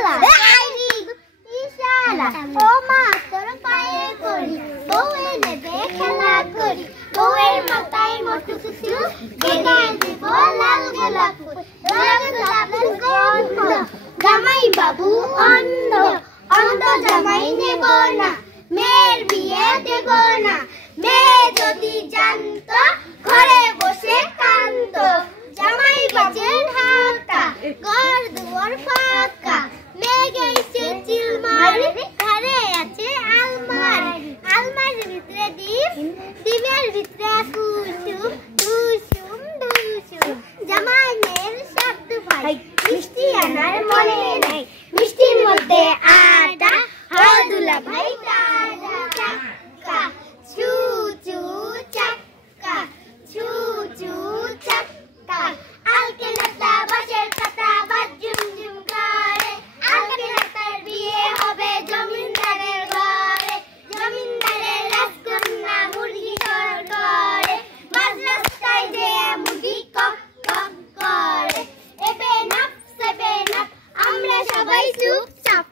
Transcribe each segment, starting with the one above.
ইশারা ইশারা ও মা তোর পায়ে পড়ি বউয়ে নেবে খেলা করি বউয়ের মাথায় মোটু সুসু গেলে দেব লাল গোলাপ ফুল লাল গোলাপ ফুল জামাই বাবু অন্ধ অন্ধ জামাই নেব না মেয়ের বিয়ে দেব না মেয়ে যদি জানতো ঘরে বসে কাঁদতো জামাই বাজে ঢাকা ঘর দুয়ার ফাঁকা মেয়ে গেছে চিলমারি ঘরে আছে আলমারি আলমারির ভিতরে ডিম ডিমের ভিতরে কুসুম কুসুম দুসুম জামাই মেয়ের শব্দ ভাই মিষ্টি আনার মনে নেই মিষ্টির মধ্যে আটা হাদুলা ভাই চাক্কা চু চু চাক্কা চু চু চাক্কা আলকে লতা বাঁশের পাতা বাজ ঝুম ঝুম করে আলকে লতার বিয়ে হবে জমিনদারের ঘরে জমিনদারের রাজকন্যা মুরগি চড় করে মাঝ রাস্তায় যে মুরগি কক কক করে এবে নাপ সেবে নাপ আমরা সবাই চুপচাপ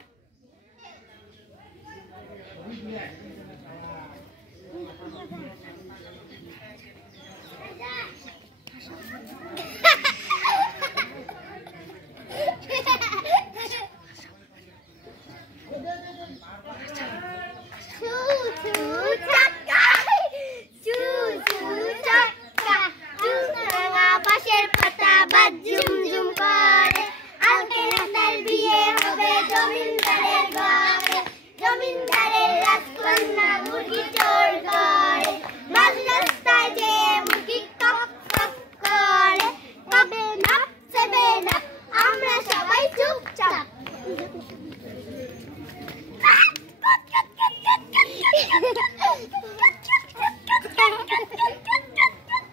বাঁশের পাতা বাজ ঝুম ঝুম করে আলকে লতার বিয়ে হবে জমিনদারের ঘরে জমিনদারের রাজকন্যা মুরগি চোর করে মাঝ রাস্তায় যে মুরগি কক কক করে তবে নাপ সেবে নাপ আমরা সবাই চুপচাপ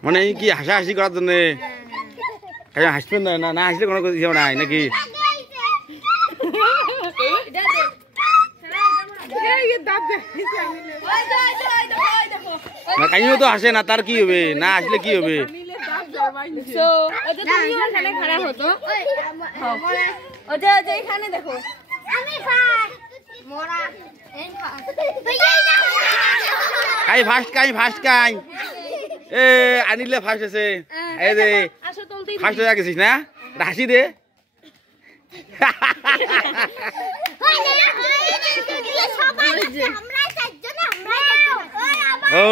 মানে কি হাসাহাসি করার জন্য হাসবেন না না হাসলে কোনো কিছু নাই নাকি কাইও তো হাসে না তার কি হবে না আসলে কি হবে কাই ফার্স্ট কাই ফার্স্ট কাই এ আনিলে ফার্স্ট আছে এই দে ফার্স্ট হয়ে গেছিস না হাসি দে ও